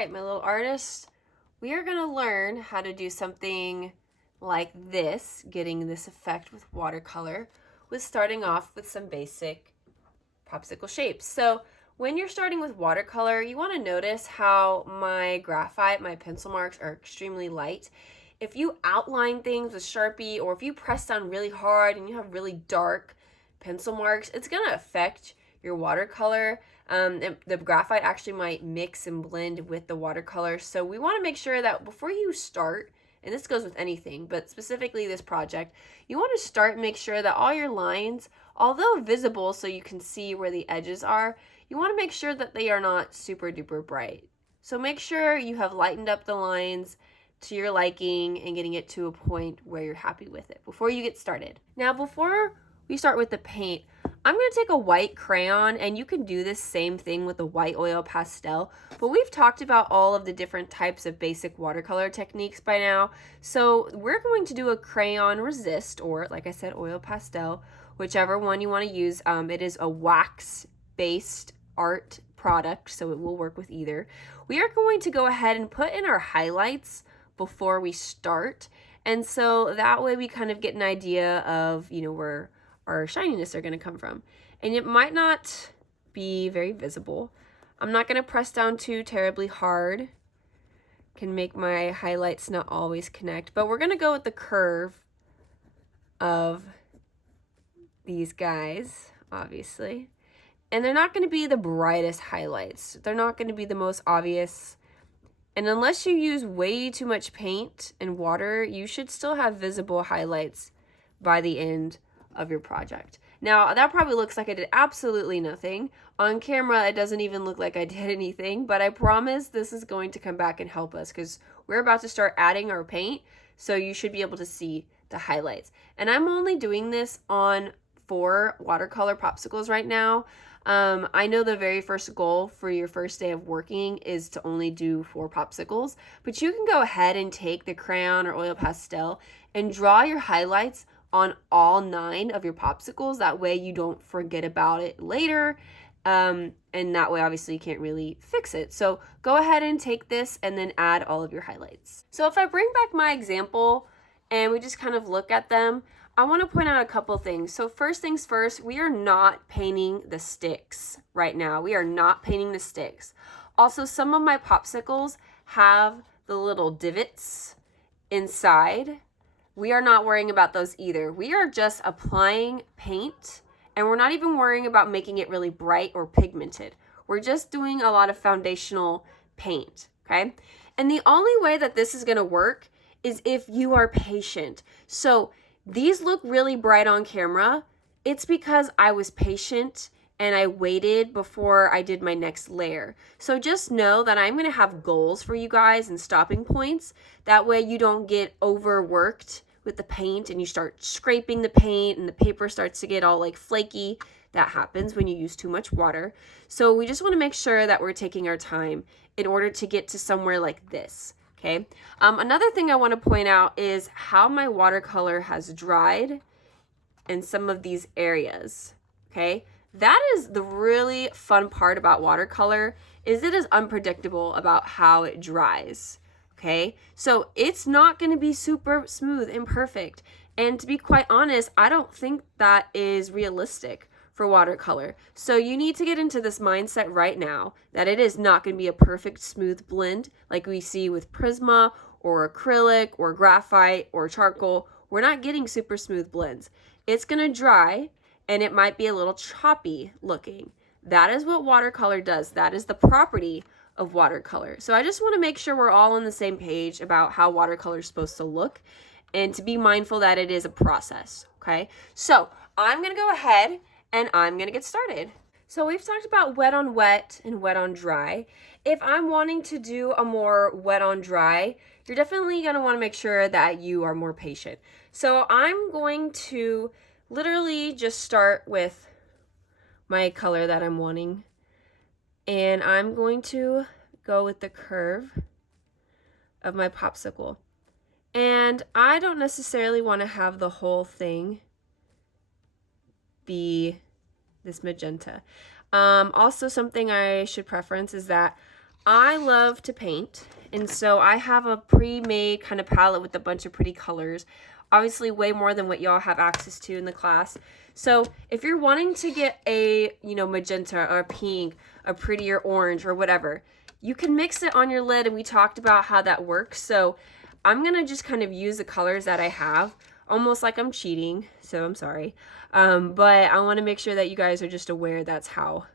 right, my little artists, we are going to learn how to do something like this, getting this effect with watercolor, with starting off with some basic popsicle shapes. So when you're starting with watercolor, you want to notice how my graphite, my pencil marks are extremely light. If you outline things with Sharpie, or if you press down really hard and you have really dark pencil marks, it's going to affect your watercolor. The graphite actually might mix and blend with the watercolor. So we want to make sure that before you start, and this goes with anything, but specifically this project, you want to start and make sure that all your lines, although visible so you can see where the edges are, you want to make sure that they are not super duper bright. So make sure you have lightened up the lines to your liking and getting it to a point where you're happy with it before you get started. Now, before we start with the paint, I'm going to take a white crayon, and you can do this same thing with a white oil pastel, but we've talked about all of the different types of basic watercolor techniques by now. So we're going to do a crayon resist, or like I said, oil pastel, whichever one you want to use. It is a wax-based art product, so it will work with either. We are going to go ahead and put in our highlights before we start, and so that way we kind of get an idea of, where our shininess are going to come from. And it might not be very visible. I'm not going to press down too terribly hard. Can make my highlights not always connect, but we're going to go with the curve of these guys, obviously. And they're not going to be the brightest highlights. They're not going to be the most obvious. And unless you use way too much paint and water, you should still have visible highlights by the end of your project. Now, that probably looks like I did absolutely nothing. On camera, it doesn't even look like I did anything, but I promise this is going to come back and help us because we're about to start adding our paint, so you should be able to see the highlights. And I'm only doing this on 4 watercolor popsicles right now. I know the very first goal for your first day of working is to only do 4 popsicles, but you can go ahead and take the crayon or oil pastel and draw your highlights on all 9 of your popsicles. That way you don't forget about it later, and that way obviously you can't really fix it. So go ahead and take this and then add all of your highlights. So if I bring back my example and we just kind of look at them, I want to point out a couple things. So first things first, we are not painting the sticks right now. We are not painting the sticks. Also, some of my popsicles have the little divots inside. We are not worrying about those either. We are just applying paint, and we're not even worrying about making it really bright or pigmented. We're just doing a lot of foundational paint, okay? And the only way that this is gonna work is if you are patient. So these look really bright on camera. It's because I was patient and I waited before I did my next layer. So just know that I'm gonna have goals for you guys and stopping points. That way you don't get overworked with the paint and you start scraping the paint and the paper starts to get all like flaky. That happens when you use too much water. So we just wanna make sure that we're taking our time in order to get to somewhere like this. Okay. Another thing I want to point out is how my watercolor has dried in some of these areas. Okay. That is the really fun part about watercolor, is it is unpredictable about how it dries. Okay. So it's not going to be super smooth and perfect. And to be quite honest, I don't think that is realistic for watercolor. So you need to get into this mindset right now that it is not going to be a perfect smooth blend like we see with Prisma or acrylic or graphite or charcoal. We're not getting super smooth blends. It's going to dry and it might be a little choppy looking. That is what watercolor does. That is the property of watercolor. So I just want to make sure we're all on the same page about how watercolor is supposed to look and to be mindful that it is a process. Okay, so I'm going to go ahead and I'm going to get started. So we've talked about wet on wet and wet on dry. If I'm wanting to do a more wet on dry, you're definitely going to want to make sure that you are more patient. So I'm going to literally just start with my color that I'm wanting. And I'm going to go with the curve of my popsicle. And I don't necessarily want to have the whole thing be this magenta. Also, something I should preference is that I love to paint, and so I have a pre-made kind of palette with a bunch of pretty colors. Obviously way more than what y'all have access to in the class. So if you're wanting to get a, magenta or pink, a prettier orange or whatever, you can mix it on your lid, and we talked about how that works. So I'm gonna just kind of use the colors that I have, almost like I'm cheating, so I'm sorry. But I wanna make sure that you guys are just aware that's how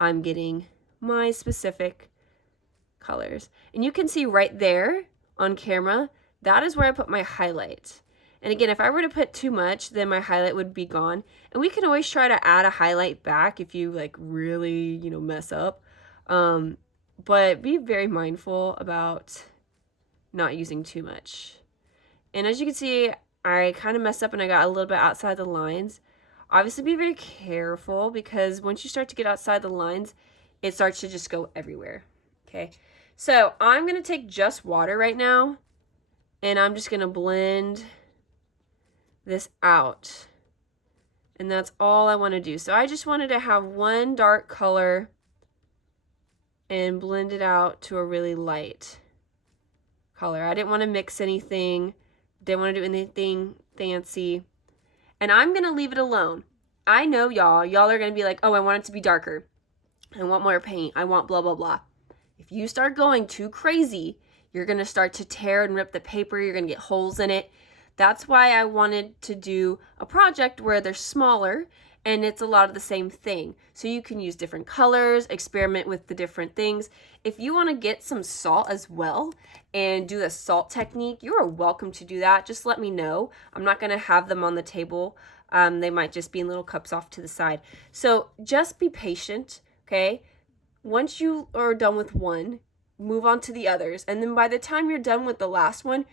I'm getting my specific colors. And you can see right there on camera, that is where I put my highlight. And again, if I were to put too much, then my highlight would be gone. And we can always try to add a highlight back if you like really, mess up. But be very mindful about not using too much. And as you can see, I kind of messed up and I got a little bit outside the lines. Obviously be very careful, because once you start to get outside the lines, it starts to just go everywhere. Okay, so I'm going to take just water right now, and I'm just going to blend this out. And that's all I want to do. So I just wanted to have one dark color and blend it out to a really light color. I didn't want to mix anything, didn't want to do anything fancy. And I'm going to leave it alone. I know y'all are going to be like, oh, I want it to be darker. I want more paint. I want blah, blah, blah. If you start going too crazy, you're going to start to tear and rip the paper. You're going to get holes in it. That's why I wanted to do a project where they're smaller and it's a lot of the same thing. So you can use different colors, experiment with the different things. If you want to get some salt as well and do the salt technique, you are welcome to do that. Just let me know. I'm not going to have them on the table. They might just be in little cups off to the side. So just be patient, okay? Once you are done with one, move on to the others. And then by the time you're done with the last one,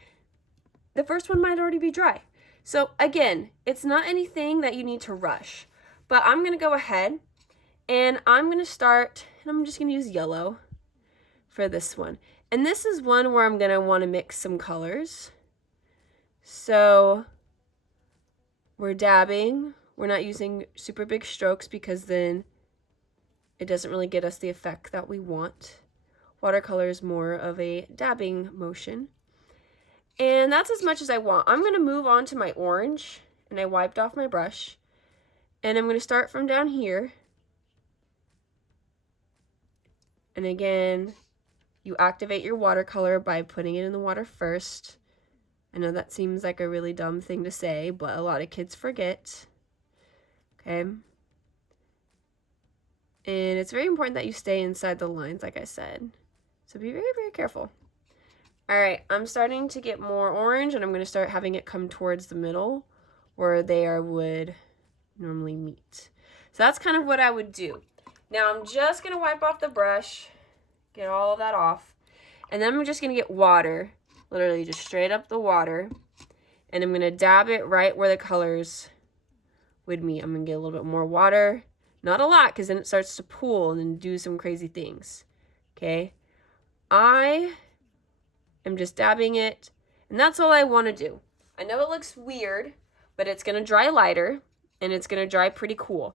the first one might already be dry. So again, it's not anything that you need to rush. But I'm going to go ahead and I'm going to start, and I'm just going to use yellow for this one. And this is one where I'm going to want to mix some colors. So we're dabbing. We're not using super big strokes because then it doesn't really get us the effect that we want. Watercolor is more of a dabbing motion. And that's as much as I want. I'm going to move on to my orange, and I wiped off my brush. And I'm going to start from down here. And again, you activate your watercolor by putting it in the water first. I know that seems like a really dumb thing to say, but a lot of kids forget. Okay. And it's very important that you stay inside the lines, like I said. So be very, very careful. All right, I'm starting to get more orange, and I'm going to start having it come towards the middle where they would normally meet. So that's kind of what I would do. Now I'm just going to wipe off the brush, get all of that off, and then I'm just going to get water, literally just straight up the water, and I'm going to dab it right where the colors would meet. I'm going to get a little bit more water, not a lot, because then it starts to pool and then do some crazy things. Okay, I am just dabbing it, and that's all I want to do. I know it looks weird, but it's going to dry lighter, and it's going to dry pretty cool.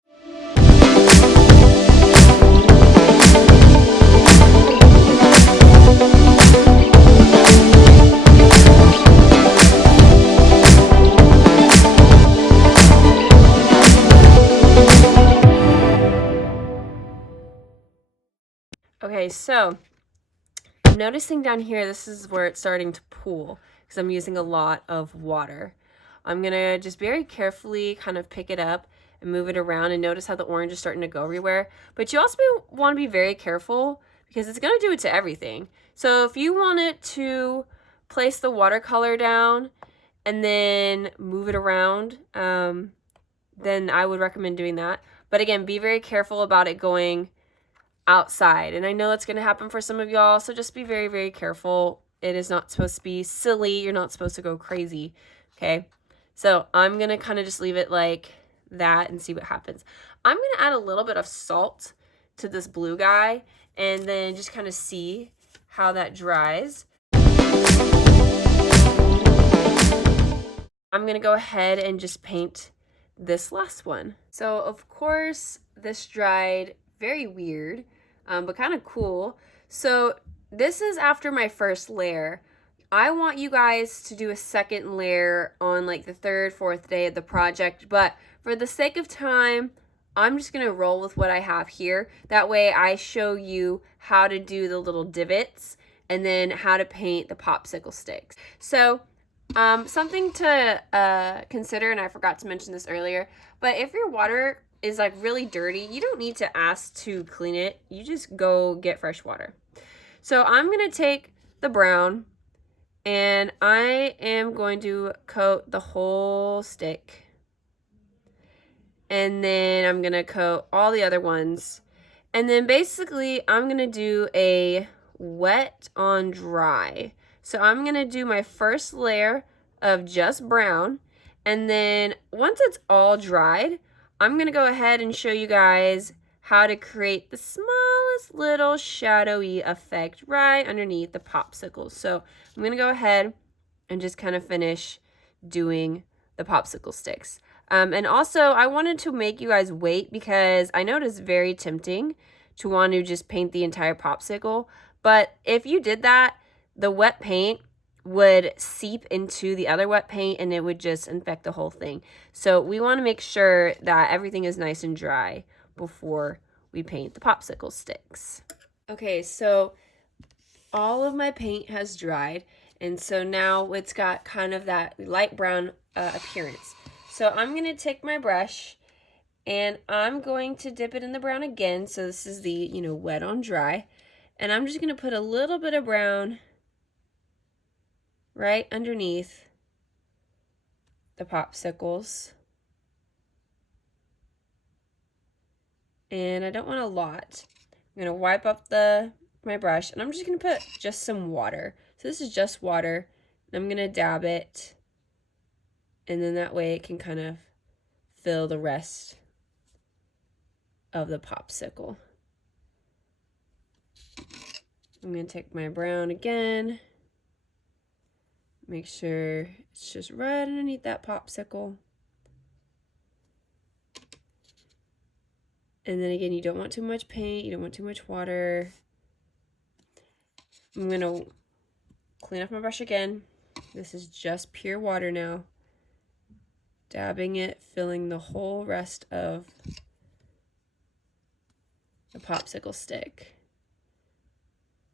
Okay, so I'm noticing down here, this is where it's starting to pool because I'm using a lot of water. I'm going to just very carefully kind of pick it up and move it around, and notice how the orange is starting to go everywhere. But you also want to be very careful because it's going to do it to everything. So if you want it to place the watercolor down and then move it around, then I would recommend doing that. But again, be very careful about it going outside. And I know that's going to happen for some of y'all, so just be very, very careful. It is not supposed to be silly. You're not supposed to go crazy, okay? So I'm going to kind of just leave it like that and see what happens. I'm going to add a little bit of salt to this blue guy and then just kind of see how that dries. I'm going to go ahead and just paint this last one. So of course this dried very weird, but kind of cool. So this is after my first layer. I want you guys to do a second layer on like the third, fourth day of the project, but for the sake of time, I'm just gonna roll with what I have here. That way I show you how to do the little divots and then how to paint the popsicle sticks. So something to consider, and I forgot to mention this earlier, but if your water is like really dirty, you don't need to ask to clean it. You just go get fresh water. So I'm gonna take the brown and I am going to coat the whole stick. And then I'm gonna coat all the other ones. And then basically I'm gonna do a wet on dry. So I'm gonna do my first layer of just brown. And then once it's all dried, I'm gonna go ahead and show you guys how to create the smallest little shadowy effect right underneath the popsicles. So I'm gonna go ahead and just kind of finish doing the popsicle sticks. And also, I wanted to make you guys wait because I know it is very tempting to want to just paint the entire popsicle. But if you did that, the wet paint would seep into the other wet paint and it would just infect the whole thing. So we want to make sure that everything is nice and dry before we paint the popsicle sticks. Okay, so all of my paint has dried. And so now it's got kind of that light brown appearance. So I'm going to take my brush and I'm going to dip it in the brown again. So this is the, wet on dry. And I'm just going to put a little bit of brown right underneath the popsicles. And I don't want a lot. I'm going to wipe up my brush and I'm just going to put just some water. So this is just water. I'm going to dab it. And then that way it can kind of fill the rest of the popsicle. I'm going to take my brown again. Make sure it's just right underneath that popsicle. And then again, you don't want too much paint. You don't want too much water. I'm going to clean off my brush again. This is just pure water now. Dabbing it, filling the whole rest of the popsicle stick.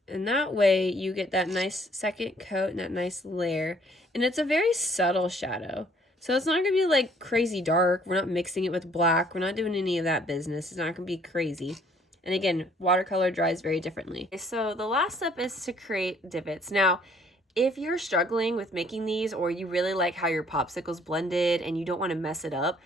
And that way you get that nice second coat and that nice layer. And it's a very subtle shadow. So it's not going to be like crazy dark. We're not mixing it with black. We're not doing any of that business. It's not going to be crazy. And again, watercolor dries very differently. So the last step is to create divots. Now, if you're struggling with making these or you really like how your popsicle's blended and you don't want to mess it up,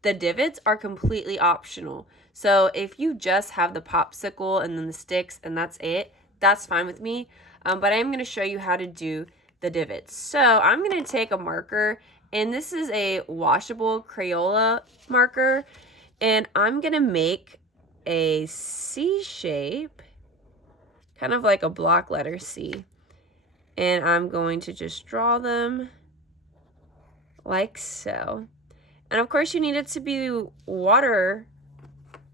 the divots are completely optional. So if you just have the popsicle and then the sticks and that's it, that's fine with me. But I am going to show you how to do the divots. So I'm going to take a marker, and this is a washable Crayola marker, and I'm going to make a C shape, kind of like a block letter C. And I'm going to just draw them like so. And of course you need it to be water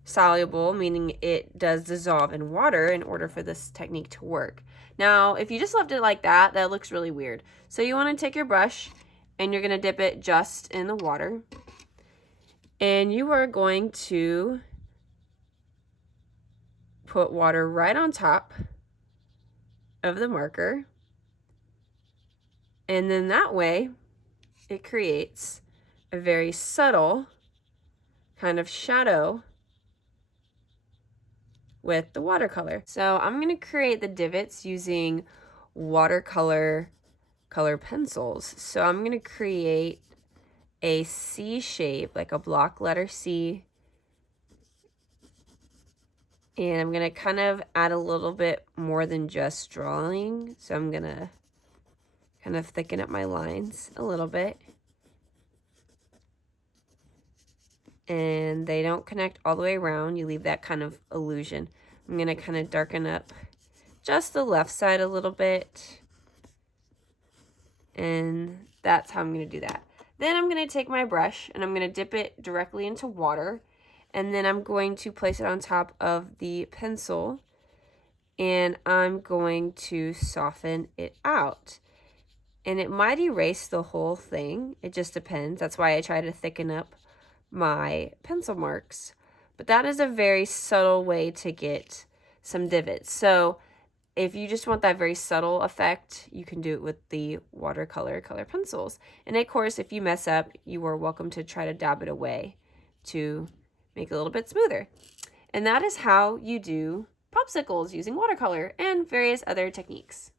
soluble, meaning it does dissolve in water in order for this technique to work. Now, if you just left it like that, that looks really weird. So you want to take your brush and you're going to dip it just in the water. And you are going to put water right on top of the marker. And then that way, it creates a very subtle kind of shadow with the watercolor. So I'm going to create the divots using watercolor color pencils. So I'm going to create a C shape, like a block letter C. And I'm going to kind of add a little bit more than just drawing. So I'm going to kind of thicken up my lines a little bit. And they don't connect all the way around. You leave that kind of illusion. I'm going to kind of darken up just the left side a little bit. And that's how I'm going to do that. Then I'm going to take my brush and I'm going to dip it directly into water. And then I'm going to place it on top of the pencil. and I'm going to soften it out. And it might erase the whole thing. It just depends. That's why I try to thicken up my pencil marks. But that is a very subtle way to get some divots. So if you just want that very subtle effect, you can do it with the watercolor color pencils. And of course, if you mess up, you are welcome to try to dab it away to make it a little bit smoother. And that is how you do popsicles using watercolor and various other techniques.